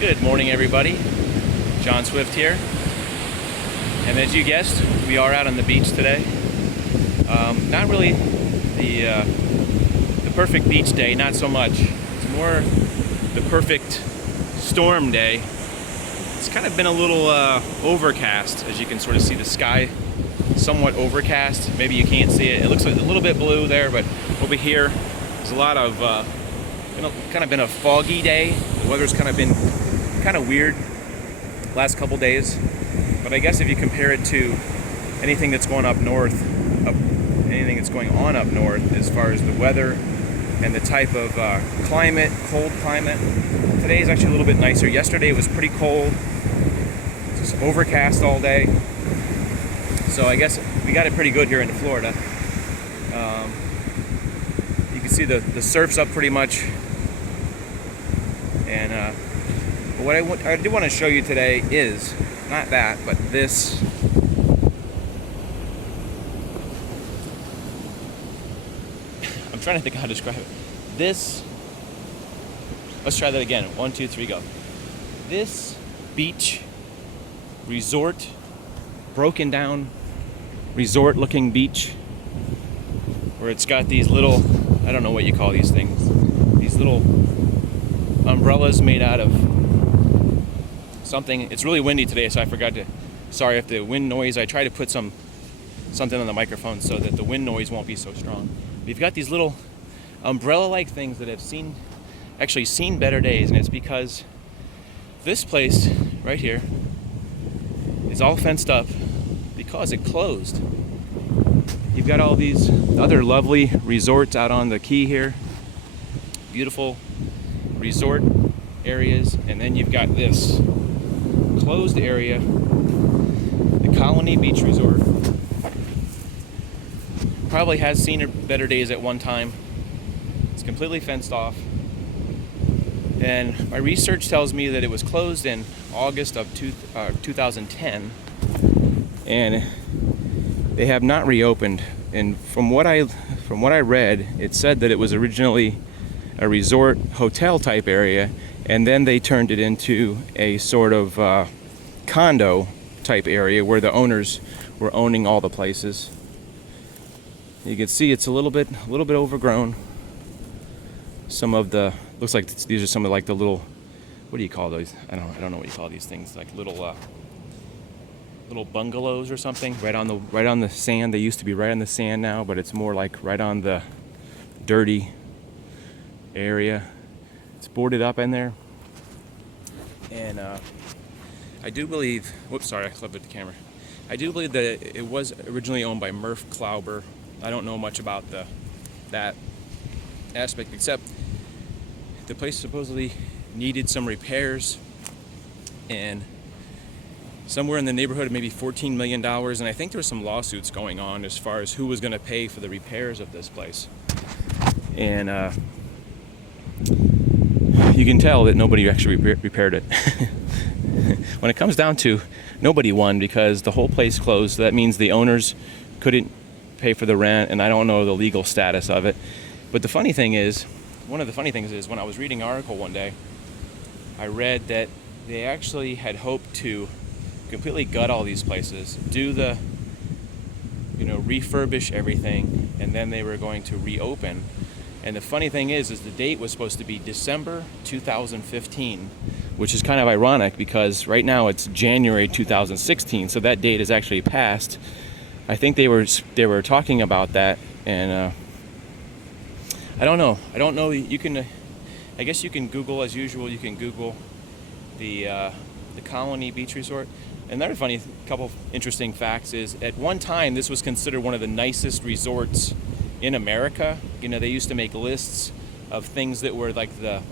Good morning, everybody. John Swift here. And as you guessed, we are out on the beach today. Not really the perfect beach day, not so much. It's more the perfect storm day. It's kind of been a little overcast, as you can sort of see the sky somewhat overcast. Maybe you can't see it. It looks like a little bit blue there, but over here there's a lot of kind of been a foggy day. The weather's kind of been kind of weird last couple days, but I guess if you compare it to anything that's going anything that's going on up north as far as the weather and the type of climate, cold climate, today is actually a little bit nicer. Yesterday it was pretty cold, just overcast all day, so I guess we got it pretty good here in Florida. You can see the surf's up pretty much, and but what I do want to show you today is not that, but this. I'm trying to think how to describe it. This. Let's try that again. 1, 2, 3, go. This beach resort, broken down resort looking beach, where it's got these little, I don't know what you call these things, these little umbrellas made out of something. It's really windy today, so I forgot to, sorry if the wind noise, I try to put something on the microphone so that the wind noise won't be so strong. We've got these little umbrella-like things that have actually seen better days, and it's because this place right here is all fenced up because it closed. You've got all these other lovely resorts out on the key here, beautiful resort areas, and then you've got this closed area, the Colony Beach Resort. Probably has seen better days at one time. It's completely fenced off, and my research tells me that it was closed in August of 2010, and they have not reopened. And from what I read, it said that it was originally a resort hotel type area, and then they turned it into a sort of condo type area where the owners were owning all the places. You can see it's a little bit overgrown. Some of the, looks like these are some of like the little, what do you call those? I don't know what you call these things, like little bungalows or something right on the sand. They used to be right on the sand now, but it's more like right on the dirty area. It's boarded up in there, and I do believe, whoops, sorry, I flipped the camera. I do believe that it was originally owned by Murph Klauber. I don't know much about that aspect, except the place supposedly needed some repairs, and somewhere in the neighborhood of maybe $14 million, and I think there were some lawsuits going on as far as who was going to pay for the repairs of this place. And you can tell that nobody actually repaired it. When it comes down to, nobody won because the whole place closed. So that means the owners couldn't pay for the rent, and I don't know the legal status of it. But the funny thing is, one of the funny things is, when I was reading an article one day, I read that they actually had hoped to completely gut all these places, do the, refurbish everything, and then they were going to reopen. And the funny thing is the date was supposed to be December 2015, which is kind of ironic because right now it's January 2016, so that date is actually passed. I think they were talking about that, and I don't know. You can, I guess you can Google, as usual. You can Google the Colony Beach Resort. Another funny couple interesting facts is, at one time this was considered one of the nicest resorts in America. They used to make lists of things that were like the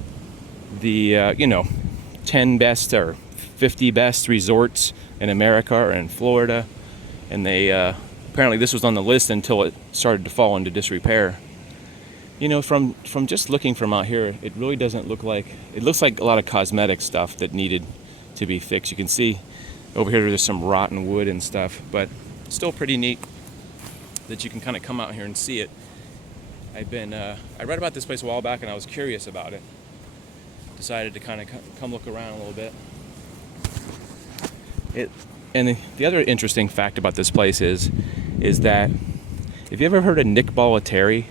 10 best or 50 best resorts in America or in Florida, and they apparently this was on the list until it started to fall into disrepair. From just looking from out here, it really doesn't look like, it looks like a lot of cosmetic stuff that needed to be fixed. You can see over here there's some rotten wood and stuff, but still pretty neat that you can kind of come out here and see it. I read about this place a while back and I was curious about it. decided to kind of come look around a little bit. And the other interesting fact about this place is that, if you ever heard of Nick Bollettieri?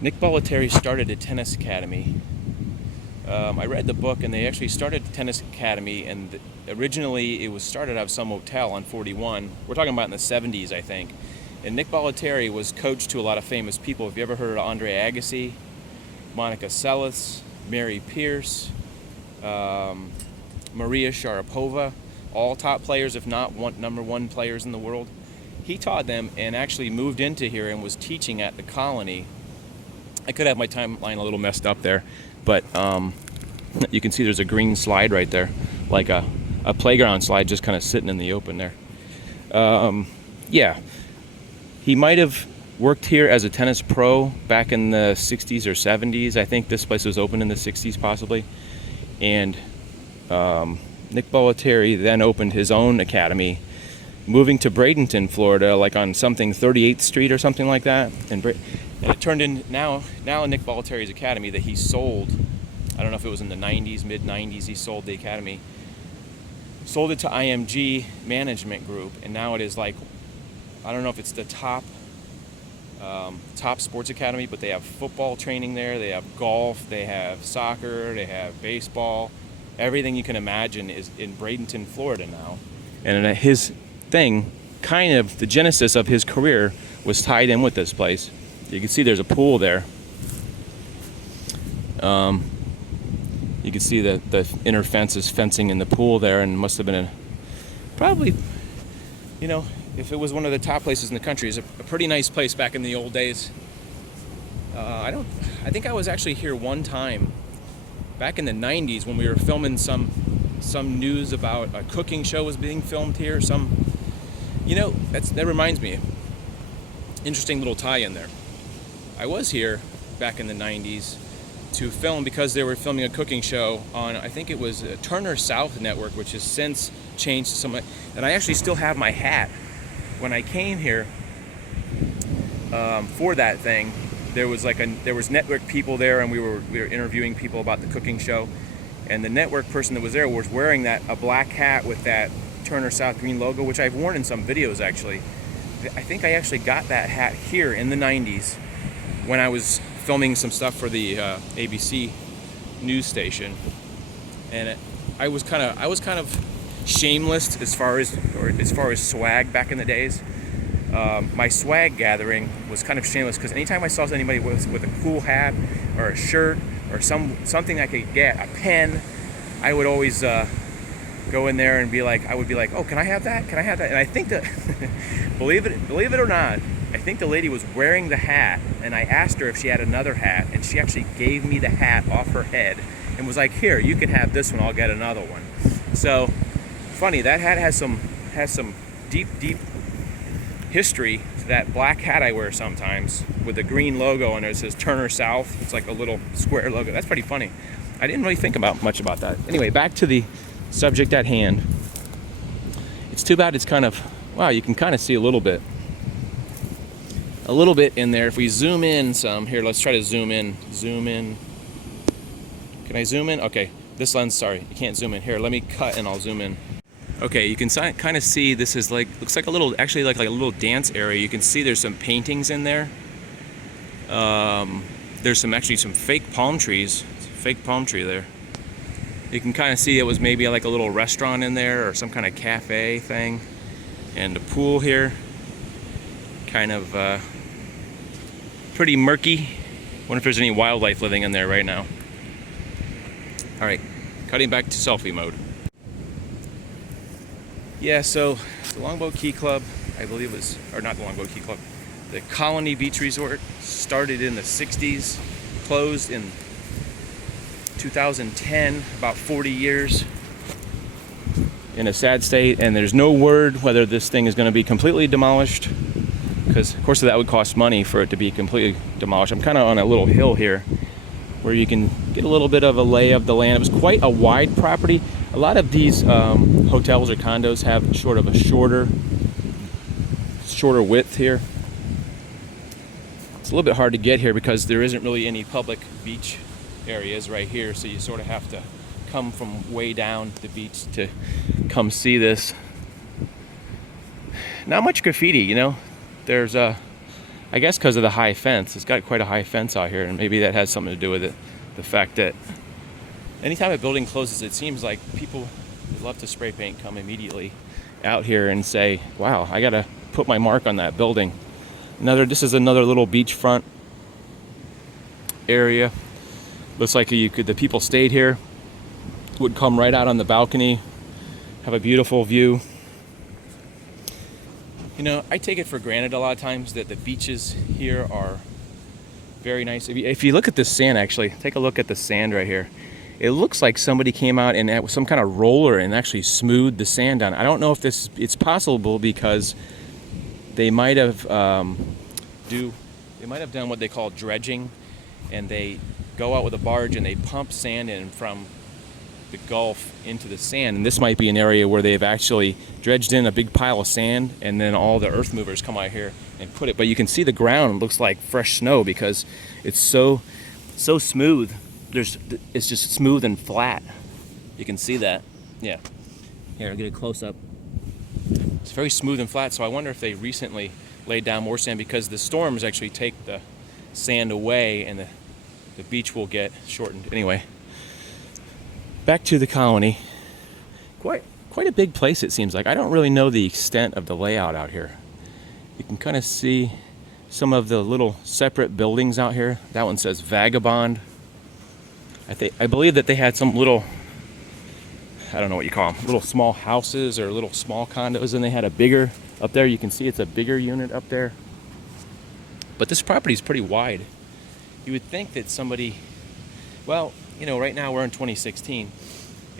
Nick Bollettieri started a tennis academy. I read the book, and they actually started a tennis academy, and originally it was started out of some hotel on 41. We're talking about in the 70s, I think. And Nick Bollettieri was coach to a lot of famous people. Have you ever heard of Andre Agassi, Monica Seles, Mary Pierce, Maria Sharapova, all top players, if not number one players in the world? He taught them and actually moved into here and was teaching at the Colony. I could have my timeline a little messed up there, but you can see there's a green slide right there, like a playground slide just kind of sitting in the open there. Yeah, he might have worked here as a tennis pro back in the 60s or 70s. I think this place was open in the 60s possibly. And Nick Bollettieri then opened his own academy, moving to Bradenton, Florida, like on something 38th Street or something like that. And it turned in now Nick Bollettieri's academy that he sold. I don't know if it was in the 90s, mid 90s, he sold the academy. Sold it to IMG Management Group, and now it is like, I don't know if it's the top sports academy, but they have football training there, they have golf, they have soccer, they have baseball. Everything you can imagine is in Bradenton, Florida now. And his thing, kind of the genesis of his career, was tied in with this place. You can see there's a pool there. You can see that the inner fence is fencing in the pool there, and must have been probably, you know, if it was one of the top places in the country, it's a pretty nice place back in the old days. I think I was actually here one time back in the 90s when we were filming some news about a cooking show was being filmed here. That reminds me, interesting little tie-in there. I was here back in the 90s to film because they were filming a cooking show on, I think it was Turner South Network, which has since changed to something. And I actually still have my hat. When I came here for that thing, there was network people there, and we were interviewing people about the cooking show. And the network person that was there was wearing a black hat with that Turner South green logo, which I've worn in some videos actually. I think I actually got that hat here in the 90s when I was filming some stuff for the ABC news station. And I was kind of shameless as far as swag back in the days. My swag gathering was kind of shameless because anytime I saw anybody with a cool hat or a shirt or something I could get, a pen, I would always go in there and be like, oh, can I have that? Can I have that? And I think that, believe it or not, I think the lady was wearing the hat, and I asked her if she had another hat, and she actually gave me the hat off her head and was like, here, you can have this one, I'll get another one. So funny, that hat has some deep history to that black hat I wear sometimes with a green logo, and it says Turner South. It's like a little square logo. That's pretty funny. I didn't really think much about that. Anyway, back to the subject at hand. It's too bad it's kind of, wow, you can kind of see a little bit in there. If we zoom in some, here, let's try to zoom in. Can I zoom in? Okay, this lens, sorry, you can't zoom in. Here, let me cut and I'll zoom in. Okay, you can kind of see this is looks like a little, actually like a little dance area. You can see there's some paintings in there. There's some fake palm trees. It's a fake palm tree there. You can kind of see it was maybe like a little restaurant in there or some kind of cafe thing. And the pool here, kind of pretty murky. Wonder if there's any wildlife living in there right now. All right, cutting back to selfie mode. Yeah, so the Longboat Key Club, I believe was, or not the Longboat Key Club, the Colony Beach Resort started in the 60s, closed in 2010, about 40 years in a sad state, and there's no word whether this thing is going to be completely demolished, because of course that would cost money for it to be completely demolished. I'm kind of on a little hill here where you can get a little bit of a lay of the land. It was quite a wide property. A lot of these hotels or condos have sort of a shorter width here. It's a little bit hard to get here because there isn't really any public beach area is right here, so you sort of have to come from way down the beach to come see this. Not much graffiti, you know. There's I guess because of the high fence. It's got quite a high fence out here, and maybe that has something to do with it. The fact that anytime a building closes, it seems like people love to spray paint come immediately out here and say, wow, I gotta put my mark on that building. This is another little beachfront area. Looks like the people stayed here, would come right out on the balcony, have a beautiful view. You know, I take it for granted a lot of times that the beaches here are very nice. If you look at this sand, actually, take a look at the sand right here. It looks like somebody came out and had some kind of roller and actually smoothed the sand down. I don't know if it's possible because they might have done what they call dredging, and they go out with a barge and they pump sand in from the Gulf into the sand. And this might be an area where they've actually dredged in a big pile of sand, and then all the earth movers come out here and put it. But you can see the ground looks like fresh snow because it's so smooth. It's just smooth and flat. You can see that. Yeah. Here, I'll get a close up. It's very smooth and flat, so I wonder if they recently laid down more sand because the storms actually take the sand away and the beach will get shortened. Anyway, back to the colony. Quite a big place, it seems like. I don't really know the extent of the layout out here. You can kind of see some of the little separate buildings out here. That one says Vagabond. I believe that they had some little, I don't know what you call them, little small houses or little small condos, and they had a bigger up there. You can see it's a bigger unit up there. But this property is pretty wide. You would think that somebody, well, you know, right now we're in 2016.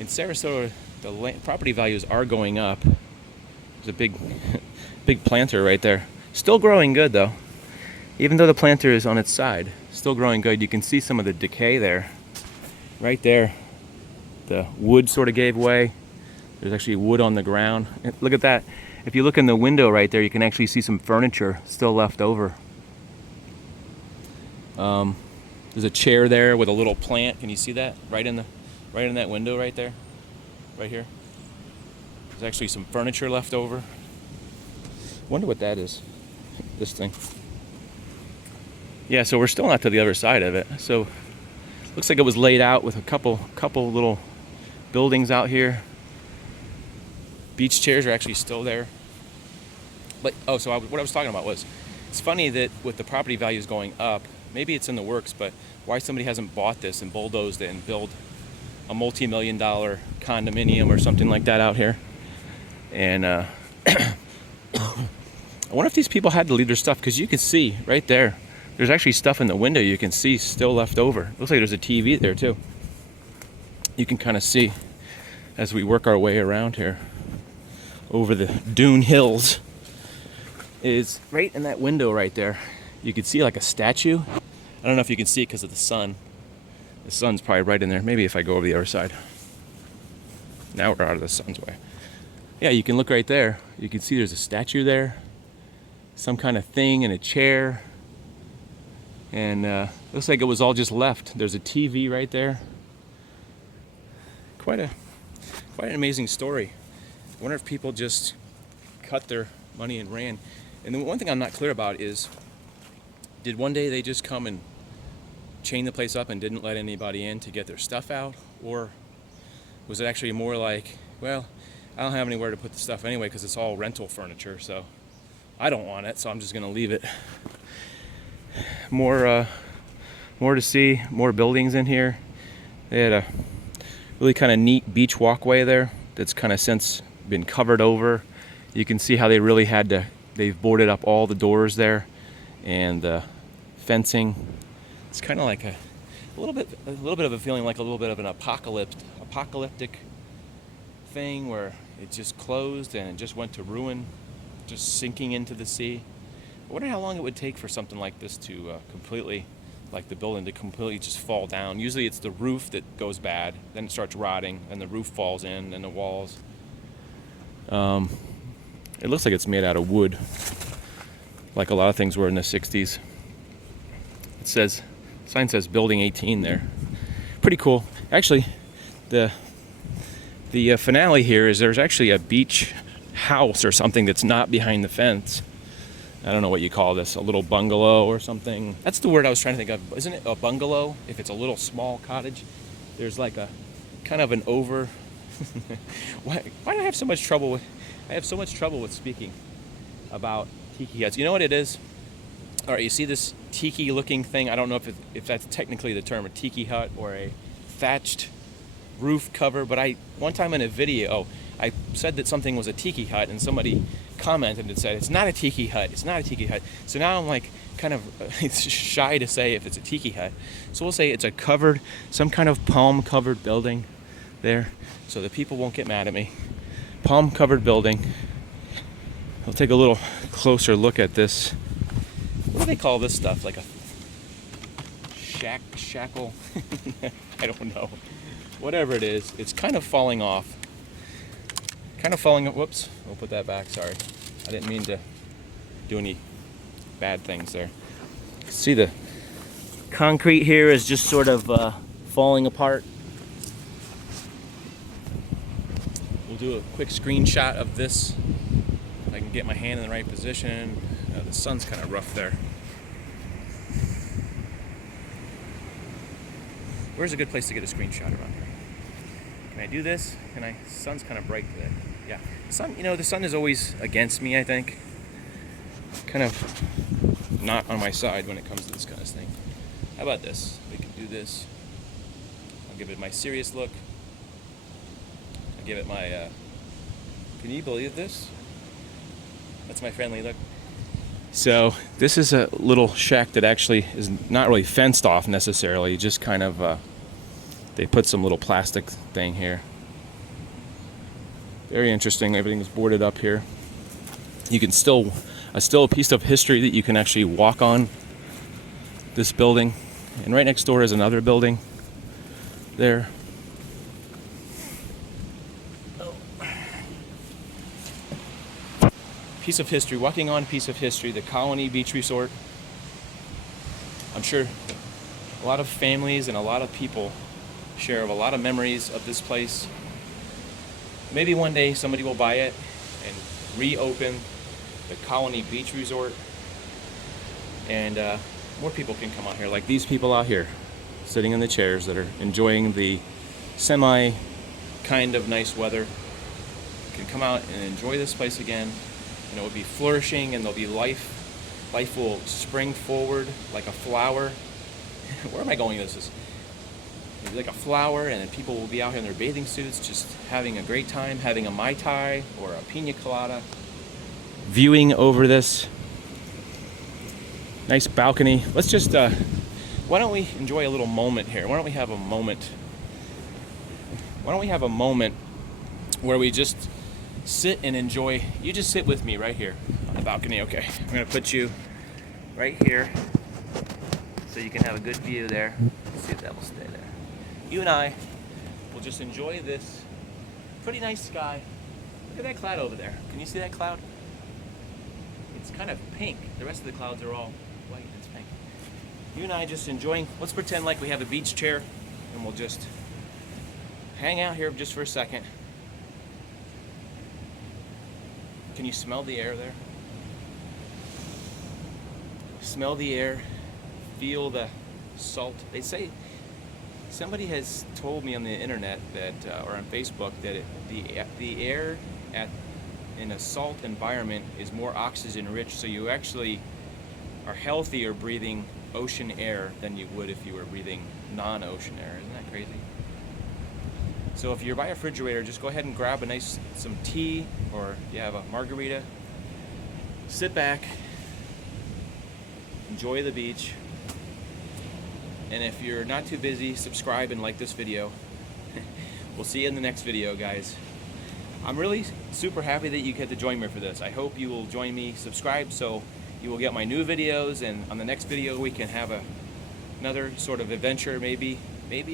In Sarasota, the property values are going up. There's a big planter right there. Still growing good though. Even though the planter is on its side, still growing good. You can see some of the decay there. Right there, the wood sort of gave way. There's actually wood on the ground. Look at that. If you look in the window right there, you can actually see some furniture still left over. There's a chair there with a little plant. Can you see that? Right in that window right there. Right here. There's actually some furniture left over. Wonder what that is. This thing. Yeah, so we're still not to the other side of it. So looks like it was laid out with a couple little buildings out here. Beach chairs are actually still there. But what I was talking about was, it's funny that with the property values going up, maybe it's in the works, but why somebody hasn't bought this and bulldozed it and build a multi-million-dollar condominium or something like that out here. And I wonder if these people had to leave their stuff, because you can see right there, there's actually stuff in the window you can see still left over. Looks like there's a TV there too. You can kind of see as we work our way around here over the dune hills. Is right in that window right there. You can see like a statue. I don't know if you can see it because of the sun. The sun's probably right in there. Maybe if I go over the other side. Now we're out of the sun's way. Yeah, you can look right there. You can see there's a statue there. Some kind of thing in a chair. And looks like it was all just left. There's a TV right there. Quite an amazing story. I wonder if people just cut their money and ran. And the one thing I'm not clear about is, did one day they just come and chain the place up and didn't let anybody in to get their stuff out? Or was it actually more like, well, I don't have anywhere to put the stuff anyway because it's all rental furniture, so I don't want it, so I'm just going to leave it. More to see, more buildings in here. They had a really kind of neat beach walkway there that's kind of since been covered over. You can see how they really had to, they've boarded up all the doors there and fencing. It's kind of like a little bit of a feeling like a little bit of an apocalyptic thing where it just closed and it just went to ruin, just sinking into the sea. I wonder how long it would take for something like this to completely, like the building to completely just fall down. Usually it's the roof that goes bad, then it starts rotting, and the roof falls in, and the walls. It looks like it's made out of wood, like a lot of things were in the 60s. Sign says Building 18 there. pretty cool. Actually, the finale here is there's actually a beach house or something that's not behind the fence. I don't know what you call this, a little bungalow or something. That's the word I was trying to think of. Isn't it a bungalow if it's a little small cottage? There's like a kind of an over. why do I have so much trouble with? I have so much trouble with speaking about tiki huts. You know what it is? All right, you see this tiki-looking thing? I don't know if that's technically the term, a tiki hut or a thatched roof cover. But one time in a video, I said that something was a tiki hut, and somebody commented and said, it's not a tiki hut, it's not a tiki hut. So now I'm like kind of shy to say if it's a tiki hut. So we'll say it's a covered, some kind of palm covered building there, so the people won't get mad at me. Palm covered building. I'll take a little closer look at this. What do they call this stuff? Like a shackle? I don't know. Whatever it is, it's kind of falling off. Whoops, we'll put that back, sorry. I didn't mean to do any bad things there. See, the concrete here is just sort of falling apart. We'll do a quick screenshot of this. If I can get my hand in the right position. The sun's kind of rough there. Where's a good place to get a screenshot around here? Can I do this? Sun's kind of bright today. Yeah. The sun is always against me, I think. Kind of not on my side when it comes to this kind of thing. How about this? We can do this. I'll give it my serious look. I'll give it my, can you believe this? That's my friendly look. So this is a little shack that actually is not really fenced off necessarily, just kind of, they put some little plastic thing here. Very interesting. Everything's boarded up here. You can still a piece of history that you can actually walk on this building. And right next door is another building there. Piece of history, walking on piece of history, the Colony Beach Resort. I'm sure a lot of families and a lot of people share of a lot of memories of this place. Maybe one day somebody will buy it and reopen the Colony Beach Resort, and more people can come out here, like these people out here sitting in the chairs that are enjoying the semi kind of nice weather. Can come out and enjoy this place again, and it will be flourishing, and there'll be life. Life will spring forward like a flower. Where am I going with this? It'll be like a flower, and then people will be out here in their bathing suits just having a great time, having a Mai Tai or a Pina Colada, viewing over this nice balcony. Let's just, why don't we enjoy a little moment here? Why don't we have a moment? Why don't we have a moment where we just sit and enjoy? You just sit with me right here on the balcony. Okay, I'm gonna put you right here so you can have a good view there. Let's see if that will stay there. You and I will just enjoy this pretty nice sky. Look at that cloud over there. Can you see that cloud? It's kind of pink. The rest of the clouds are all white. It's pink. You and I just enjoying. Let's pretend like we have a beach chair, and we'll just hang out here just for a second. Can you smell the air there? Smell the air. Feel the salt. They say, somebody has told me on the internet that, or on Facebook, that the air in a salt environment is more oxygen rich, so you actually are healthier breathing ocean air than you would if you were breathing non-ocean air. Isn't that crazy? So if you're by a refrigerator, just go ahead and grab some tea, or you have a margarita. Sit back, enjoy the beach, and if you're not too busy, subscribe and like this video. We'll see you in the next video, guys. I'm really super happy that you get to join me for this. I hope you will join me, subscribe, so you will get my new videos, and on the next video we can have another sort of adventure, maybe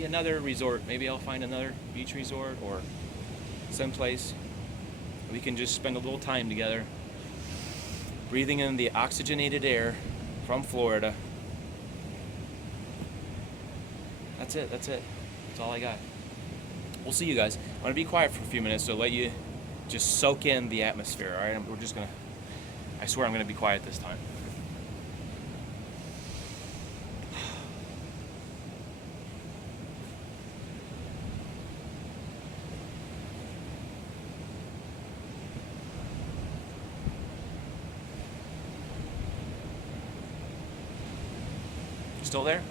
another resort. Maybe I'll find another beach resort or someplace we can just spend a little time together, breathing in the oxygenated air from Florida. That's it. That's all I got. We'll see you guys. I'm gonna be quiet for a few minutes to let you just soak in the atmosphere. All right, we're just gonna. I swear I'm gonna be quiet this time. Still there?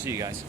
See you guys.